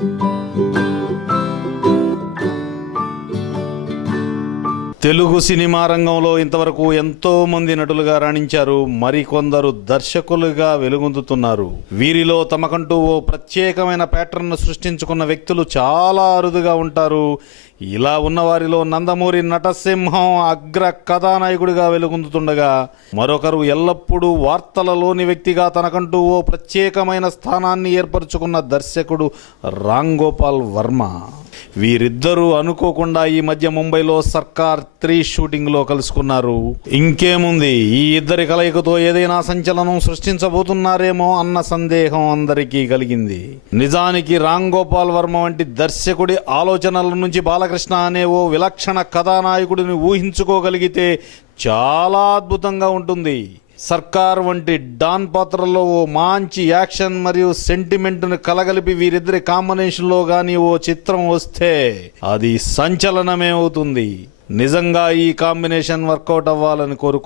Thank you. Telugu cinema రంగంలో ఇంతవరకు ఎంతోమంది నటులుగా రాణించారు. మరికొందరు దర్శకులుగా వెలుగొందుతున్నారు. వీరిలో తమకంటూ ఓ ప్రత్యేకమైన ప్యాటర్న్ను సృష్టించుకున్న వ్యక్తులు చాలా అరుదుగా ఉంటారు. ఇలా ఉన్న వారిలో నందమూరి నటసింహం అగ్ర కథానాయకుడిగా వెలుగొందుతుండగా మరొకరు ఎల్లప్పుడూ వార్తలలోని వ్యక్తిగా తనకంటూ ఓ ప్రత్యేకమైన స్థానాన్ని ఏర్పరచుకున్న దర్శకుడు రామ్ గోపాల్ వర్మ. వీరిద్దరూ అనుకోకుండా ఈ మధ్య ముంబైలో సర్కార్ త్రీ షూటింగ్లో కలుసుకున్నారు. ఇంకేముంది? ఈ ఇద్దరి కలయికతో ఏదైనా సంచలనం సృష్టించబోతున్నారేమో అన్న సందేహం అందరికీ కలిగింది. నిజానికి రామ్ గోపాల్ వర్మ వంటి దర్శకుడి ఆలోచనల నుంచి బాలకృష్ణ అనే ఓ విలక్షణ కథానాయకుడిని ఊహించుకోగలిగితే చాలా అద్భుతంగా ఉంటుంది. సర్కార్ వంటి డాన్ పాత్రలో ఓ మంచి యాక్షన్ మరియు సెంటిమెంట్ను కలగలిపి వీరిద్దరి కాంబినేషన్లో కానీ ఓ చిత్రం వస్తే అది సంచలనమే అవుతుంది. నిజంగా ఈ కాంబినేషన్ వర్కౌట్ అవ్వాలని కోరుకు